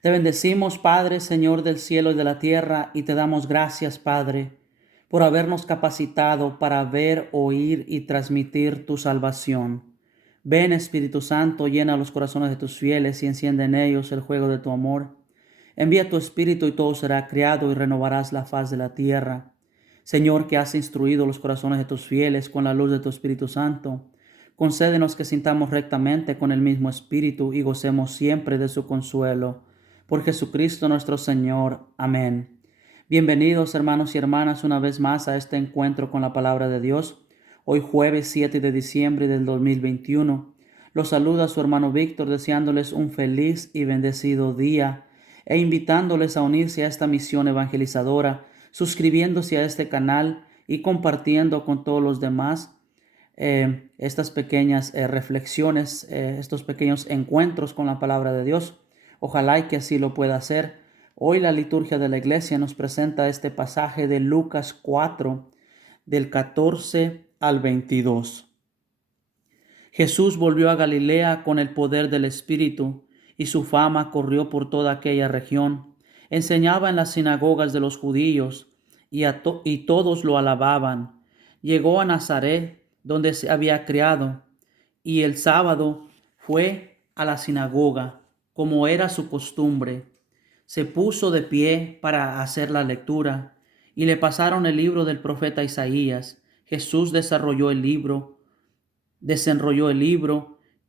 Te bendecimos, Padre, Señor del cielo y de la tierra, y te damos gracias, Padre, por habernos capacitado para ver, oír y transmitir tu salvación. Ven, Espíritu Santo, llena los corazones de tus fieles y enciende en ellos el fuego de tu amor. Envía tu Espíritu y todo será creado y renovarás la faz de la tierra. Señor, que has instruido los corazones de tus fieles con la luz de tu Espíritu Santo, concédenos que sintamos rectamente con el mismo Espíritu y gocemos siempre de su consuelo. Por Jesucristo nuestro Señor. Amén. Bienvenidos, hermanos y hermanas, una vez más a este encuentro con la palabra de Dios. Hoy jueves 7 de diciembre del 2021. Los saluda su hermano Víctor, deseándoles un feliz y bendecido día e invitándoles a unirse a esta misión evangelizadora, suscribiéndose a este canal y compartiendo con todos los demás estas pequeñas reflexiones, estos pequeños encuentros con la palabra de Dios. Ojalá y que así lo pueda hacer. Hoy la liturgia de la iglesia nos presenta este pasaje de Lucas 4, del 14 al 22. Jesús volvió a Galilea con el poder del Espíritu, y su fama corrió por toda aquella región. Enseñaba en las sinagogas de los judíos, y todos lo alababan. Llegó a Nazaret, donde se había criado, y el sábado fue a la sinagoga, como era su costumbre. Se puso de pie para hacer la lectura, y le pasaron el libro del profeta Isaías. Jesús desenrolló el libro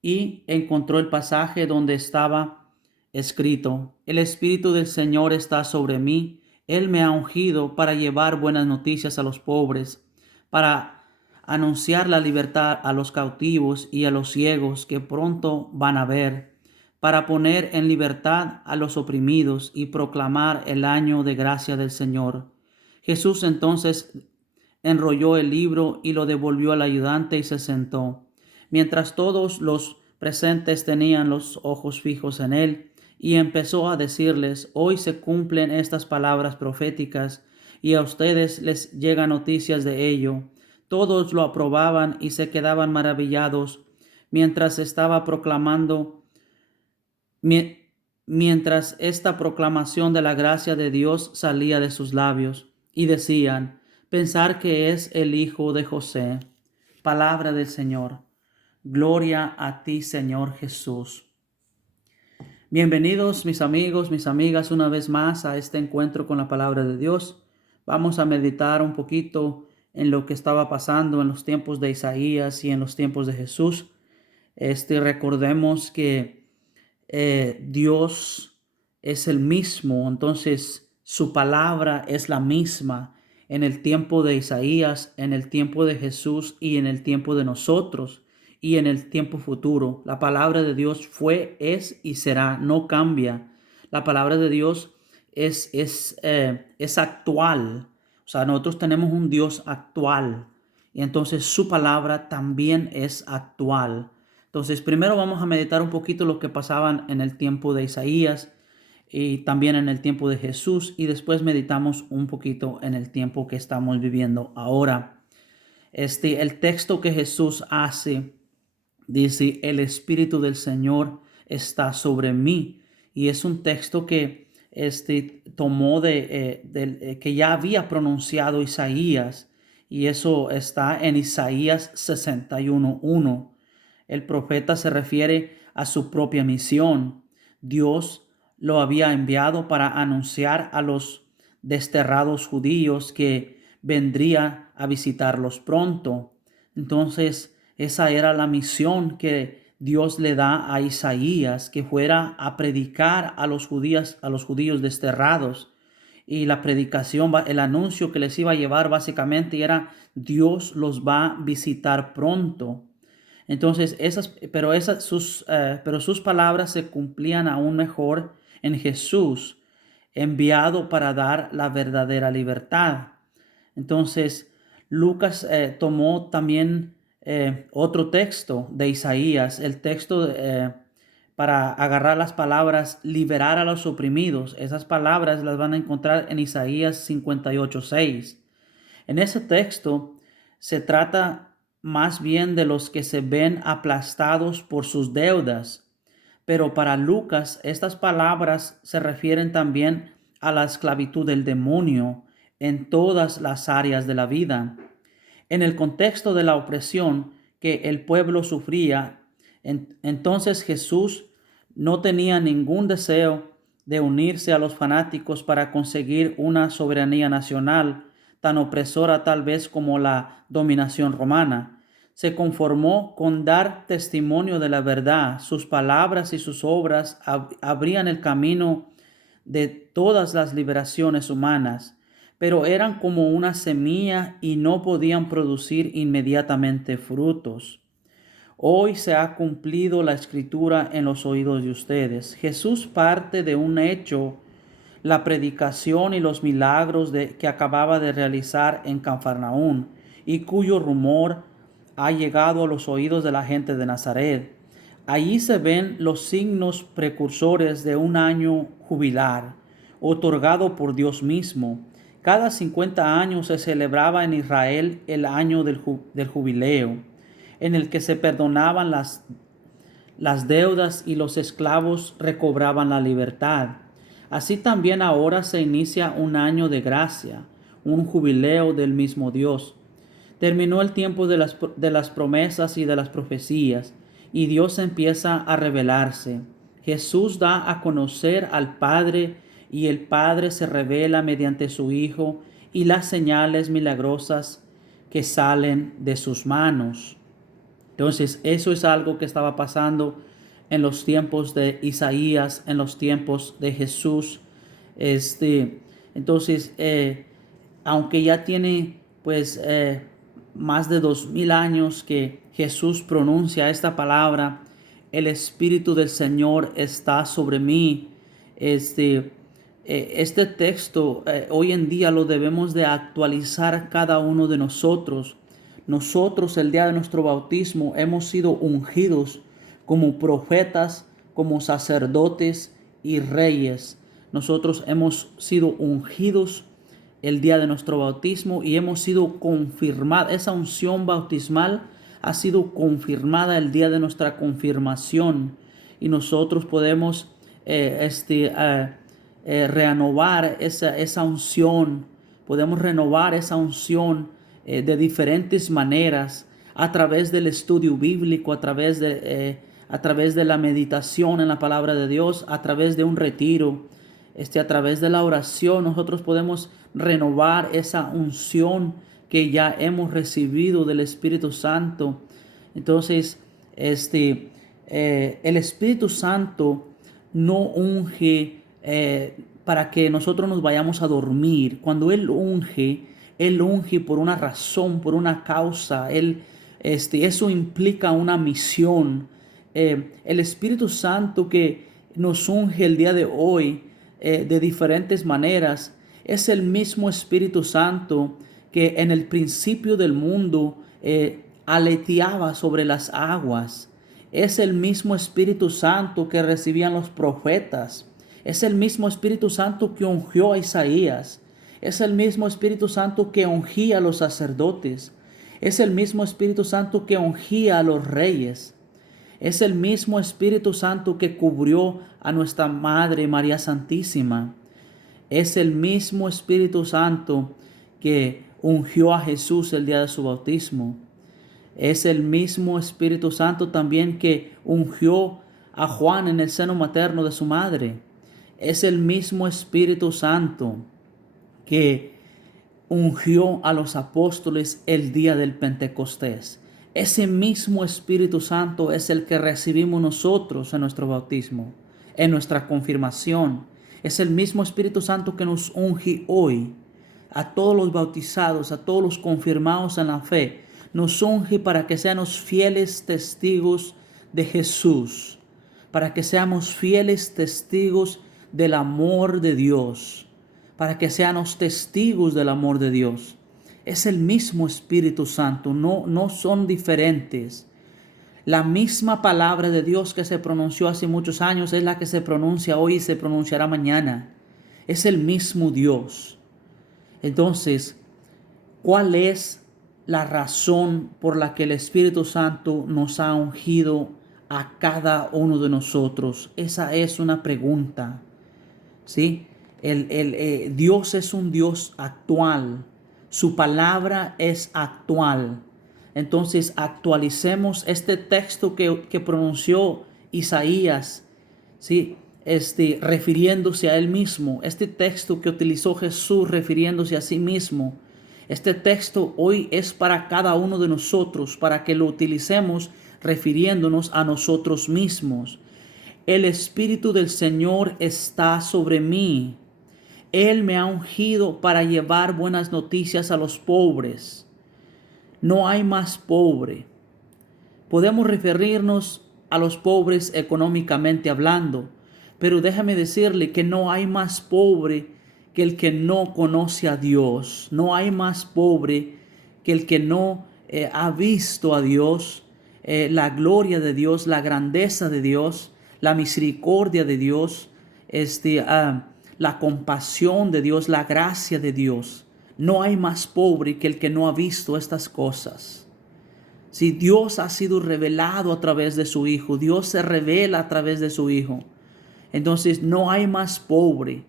y encontró el pasaje donde estaba escrito: El Espíritu del Señor está sobre mí. Él me ha ungido para llevar buenas noticias a los pobres, para anunciar la libertad a los cautivos y a los ciegos que pronto van a ver, para poner en libertad a los oprimidos y proclamar el año de gracia del Señor. Jesús entonces enrolló el libro y lo devolvió al ayudante y se sentó. Mientras todos los presentes tenían los ojos fijos en él, y empezó a decirles: Hoy se cumplen estas palabras proféticas, y a ustedes les llegan noticias de ello. Todos lo aprobaban y se quedaban maravillados mientras estaba proclamando, mientras esta proclamación de la gracia de Dios salía de sus labios, y decían: Pensar que es el hijo de José. Palabra del Señor. Gloria a ti, Señor Jesús. Bienvenidos, mis amigos, mis amigas, una vez más a este encuentro con la palabra de Dios. Vamos a meditar un poquito en lo que estaba pasando en los tiempos de Isaías y en los tiempos de Jesús. Recordemos que Dios es el mismo, entonces su palabra es la misma en el tiempo de Isaías, en el tiempo de Jesús y en el tiempo de nosotros y en el tiempo futuro. La palabra de Dios fue, es y será, no cambia. La palabra de Dios es actual. O sea, nosotros tenemos un Dios actual y entonces su palabra también es actual. Entonces, primero vamos a meditar un poquito lo que pasaban en el tiempo de Isaías y también en el tiempo de Jesús, y después meditamos un poquito en el tiempo que estamos viviendo ahora. El texto que Jesús hace dice: El Espíritu del Señor está sobre mí, y es un texto que tomó que ya había pronunciado Isaías, y eso está en Isaías 61:1. El profeta se refiere a su propia misión. Dios lo había enviado para anunciar a los desterrados judíos que vendría a visitarlos pronto. Entonces, esa era la misión que Dios le da a Isaías, que fuera a predicar a los judíos desterrados. Y la predicación, el anuncio que les iba a llevar básicamente era: Dios los va a visitar pronto. Entonces, pero sus palabras se cumplían aún mejor en Jesús, enviado para dar la verdadera libertad. Entonces, Lucas tomó también otro texto de Isaías, el texto para agarrar las palabras liberar a los oprimidos. Esas palabras las van a encontrar en Isaías 58:6. En ese texto se trata más bien de los que se ven aplastados por sus deudas, pero para Lucas estas palabras se refieren también a la esclavitud del demonio en todas las áreas de la vida. En el contexto de la opresión que el pueblo sufría, entonces Jesús no tenía ningún deseo de unirse a los fanáticos para conseguir una soberanía nacional tan opresora tal vez como la dominación romana. Se conformó con dar testimonio de la verdad. Sus palabras y sus obras abrían el camino de todas las liberaciones humanas, pero eran como una semilla y no podían producir inmediatamente frutos. Hoy se ha cumplido la escritura en los oídos de ustedes. Jesús parte de un hecho, la predicación y los milagros que acababa de realizar en Cafarnaún y cuyo rumor ha llegado a los oídos de la gente de Nazaret. Allí se ven los signos precursores de un año jubilar, otorgado por Dios mismo. Cada 50 años se celebraba en Israel el año del jubileo, en el que se perdonaban las deudas y los esclavos recobraban la libertad. Así también ahora se inicia un año de gracia, un jubileo del mismo Dios. Terminó el tiempo de las promesas y de las profecías, y Dios empieza a revelarse. Jesús da a conocer al Padre, y el Padre se revela mediante su Hijo y las señales milagrosas que salen de sus manos. Entonces, eso es algo que estaba pasando en los tiempos de Isaías, en los tiempos de Jesús. Entonces, aunque ya tiene pues más de 2000 años que Jesús pronuncia esta palabra, el Espíritu del Señor está sobre mí. Este texto hoy en día lo debemos de actualizar cada uno de nosotros. Nosotros el día de nuestro bautismo hemos sido ungidos como profetas, como sacerdotes y reyes. Nosotros hemos sido ungidos el día de nuestro bautismo y hemos sido confirmados. Esa unción bautismal ha sido confirmada el día de nuestra confirmación y nosotros podemos renovar esa unción. Podemos renovar esa unción de diferentes maneras, a través del estudio bíblico, a través de la meditación en la palabra de Dios, a través de un retiro, a través de la oración. Nosotros podemos renovar esa unción que ya hemos recibido del Espíritu Santo. Entonces, el Espíritu Santo no unge para que nosotros nos vayamos a dormir. Cuando Él unge por una razón, por una causa. Eso implica una misión. El Espíritu Santo que nos unge el día de hoy de diferentes maneras es el mismo Espíritu Santo que en el principio del mundo aleteaba sobre las aguas. Es el mismo Espíritu Santo que recibían los profetas. Es el mismo Espíritu Santo que ungió a Isaías. Es el mismo Espíritu Santo que ungía a los sacerdotes. Es el mismo Espíritu Santo que ungía a los reyes. Es el mismo Espíritu Santo que cubrió a nuestra Madre María Santísima. Es el mismo Espíritu Santo que ungió a Jesús el día de su bautismo. Es el mismo Espíritu Santo también que ungió a Juan en el seno materno de su madre. Es el mismo Espíritu Santo que ungió a los apóstoles el día del Pentecostés. Ese mismo Espíritu Santo es el que recibimos nosotros en nuestro bautismo, en nuestra confirmación. Es el mismo Espíritu Santo que nos unge hoy. A todos los bautizados, a todos los confirmados en la fe, nos unge para que seamos fieles testigos de Jesús, para que seamos fieles testigos del amor de Dios, para que seamos testigos del amor de Dios. Es el mismo Espíritu Santo, no son diferentes. La misma palabra de Dios que se pronunció hace muchos años es la que se pronuncia hoy y se pronunciará mañana. Es el mismo Dios. Entonces, ¿cuál es la razón por la que el Espíritu Santo nos ha ungido a cada uno de nosotros? Esa es una pregunta, ¿sí? Dios es un Dios actual. Su palabra es actual. Entonces actualicemos este texto que pronunció Isaías, ¿sí? Refiriéndose a él mismo. Este texto que utilizó Jesús refiriéndose a sí mismo. Este texto hoy es para cada uno de nosotros, para que lo utilicemos refiriéndonos a nosotros mismos. El Espíritu del Señor está sobre mí. Él me ha ungido para llevar buenas noticias a los pobres. No hay más pobre. Podemos referirnos a los pobres económicamente hablando, pero déjame decirle que no hay más pobre que el que no conoce a Dios. No hay más pobre que el que no ha visto a Dios, la gloria de Dios, la grandeza de Dios, la misericordia de Dios, la compasión de Dios, la gracia de Dios. No hay más pobre que el que no ha visto estas cosas. Si Dios ha sido revelado a través de su Hijo, Dios se revela a través de su Hijo, entonces no hay más pobre,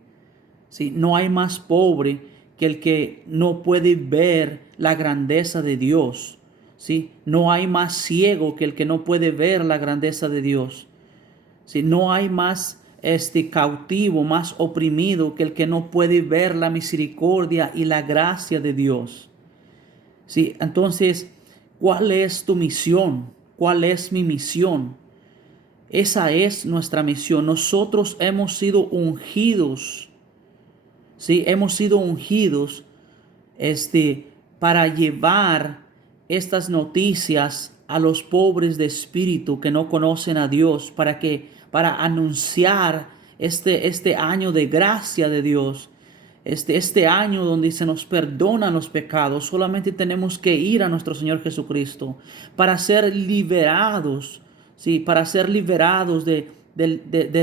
¿sí? No hay más pobre que el que no puede ver la grandeza de Dios, ¿sí? No hay más ciego que el que no puede ver la grandeza de Dios, ¿sí? No hay más cautivo, más oprimido que el que no puede ver la misericordia y la gracia de Dios, ¿sí? Entonces, ¿cuál es tu misión? ¿Cuál es mi misión? Esa es nuestra misión. Nosotros hemos sido ungidos, ¿sí? Hemos sido ungidos para llevar estas noticias a los pobres de espíritu que no conocen a Dios, para anunciar este año de gracia de Dios. Este año donde se nos perdonan los pecados. Solamente tenemos que ir a nuestro Señor Jesucristo para ser liberados, ¿sí? Para ser liberados del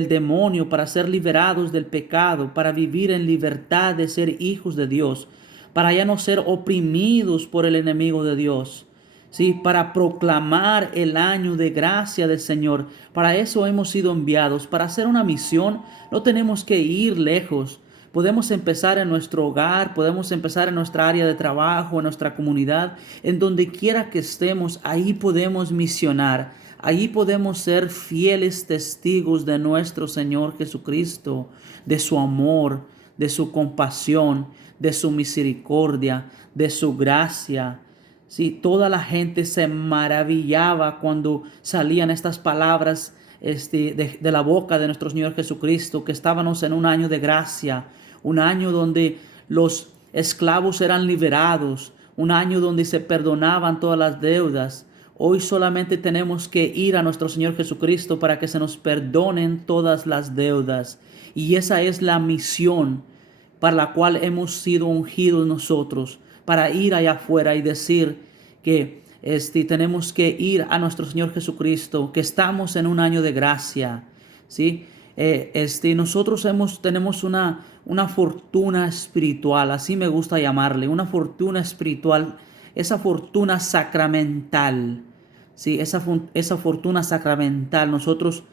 demonio, para ser liberados del pecado, para vivir en libertad de ser hijos de Dios, para ya no ser oprimidos por el enemigo de Dios, ¿sí? Para proclamar el año de gracia del Señor. Para eso hemos sido enviados. Para hacer una misión no tenemos que ir lejos. Podemos empezar en nuestro hogar, podemos empezar en nuestra área de trabajo, en nuestra comunidad, en donde quiera que estemos. Ahí podemos misionar, ahí podemos ser fieles testigos de nuestro Señor Jesucristo, de su amor, de su compasión, de su misericordia, de su gracia. Sí, toda la gente se maravillaba cuando salían estas palabras de la boca de nuestro Señor Jesucristo, que estábamos en un año de gracia, un año donde los esclavos eran liberados, un año donde se perdonaban todas las deudas. Hoy solamente tenemos que ir a nuestro Señor Jesucristo para que se nos perdonen todas las deudas. Y esa es la misión para la cual hemos sido ungidos nosotros, para ir allá afuera y decir que tenemos que ir a nuestro Señor Jesucristo, que estamos en un año de gracia, ¿sí? Nosotros tenemos una fortuna espiritual, así me gusta llamarle, una fortuna espiritual, esa fortuna sacramental, ¿sí? Esa fortuna sacramental. Nosotros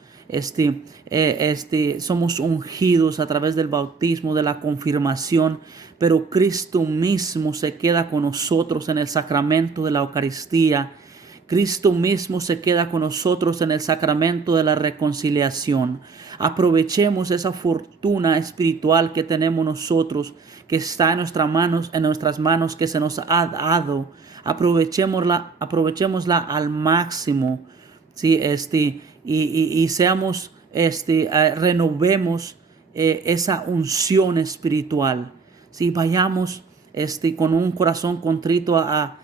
somos ungidos a través del bautismo, de la confirmación, pero Cristo mismo se queda con nosotros en el sacramento de la Eucaristía. Cristo mismo se queda con nosotros en el sacramento de la reconciliación. Aprovechemos esa fortuna espiritual que tenemos nosotros, que está en nuestras manos, que se nos ha dado. Aprovechémosla al máximo, ¿sí? Y seamos, renovemos esa unción espiritual. Si vayamos con un corazón contrito a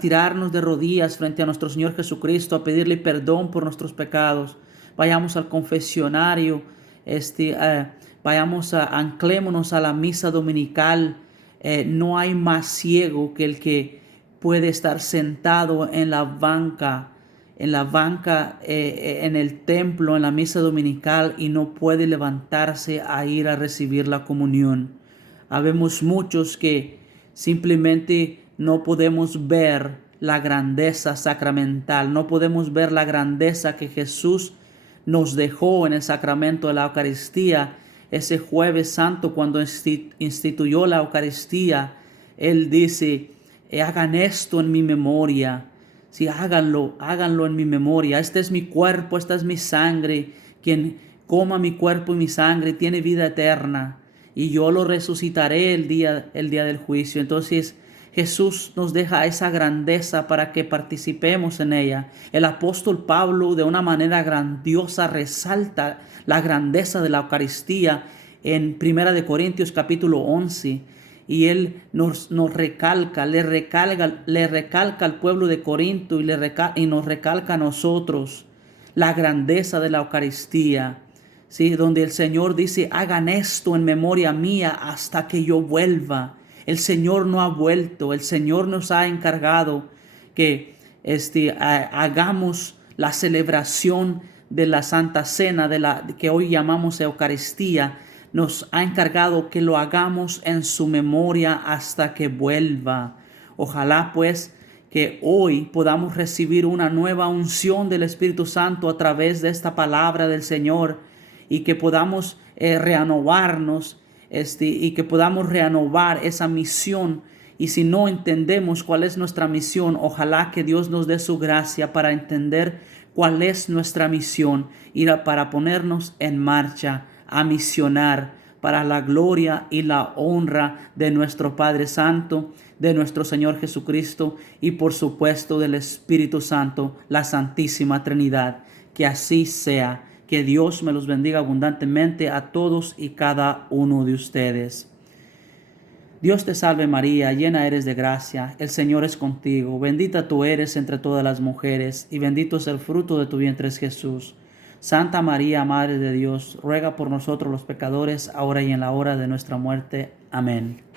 tirarnos de rodillas frente a nuestro Señor Jesucristo, a pedirle perdón por nuestros pecados. Vayamos al confesionario, anclémonos a la misa dominical. No hay más ciego que el que puede estar sentado en la banca, en el templo, en la misa dominical, y no puede levantarse a ir a recibir la comunión. Habemos muchos que simplemente no podemos ver la grandeza sacramental, no podemos ver la grandeza que Jesús nos dejó en el sacramento de la Eucaristía. Ese jueves santo, cuando instituyó la Eucaristía, Él dice, hagan esto en mi memoria. Sí, háganlo en mi memoria. Este es mi cuerpo, esta es mi sangre. Quien coma mi cuerpo y mi sangre tiene vida eterna, y yo lo resucitaré el día del juicio. Entonces Jesús nos deja esa grandeza para que participemos en ella. El apóstol Pablo de una manera grandiosa resalta la grandeza de la Eucaristía en 1 Corintios capítulo 11. Y él nos recalca, le recalca al pueblo de Corinto y nos recalca a nosotros la grandeza de la Eucaristía. ¿Sí? Donde el Señor dice, hagan esto en memoria mía hasta que yo vuelva. El Señor no ha vuelto, el Señor nos ha encargado que hagamos la celebración de la Santa Cena, que hoy llamamos Eucaristía. Nos ha encargado que lo hagamos en su memoria hasta que vuelva. Ojalá pues que hoy podamos recibir una nueva unción del Espíritu Santo a través de esta palabra del Señor, y que podamos renovarnos y que podamos renovar esa misión. Y si no entendemos cuál es nuestra misión, ojalá que Dios nos dé su gracia para entender cuál es nuestra misión y para ponernos en marcha a misionar para la gloria y la honra de nuestro Padre Santo, de nuestro Señor Jesucristo y por supuesto del Espíritu Santo, la Santísima Trinidad. Que así sea. Que Dios me los bendiga abundantemente a todos y cada uno de ustedes. Dios te salve María, llena eres de gracia, el Señor es contigo, bendita tú eres entre todas las mujeres, y bendito es el fruto de tu vientre Jesús. Santa María, Madre de Dios, ruega por nosotros los pecadores, ahora y en la hora de nuestra muerte. Amén.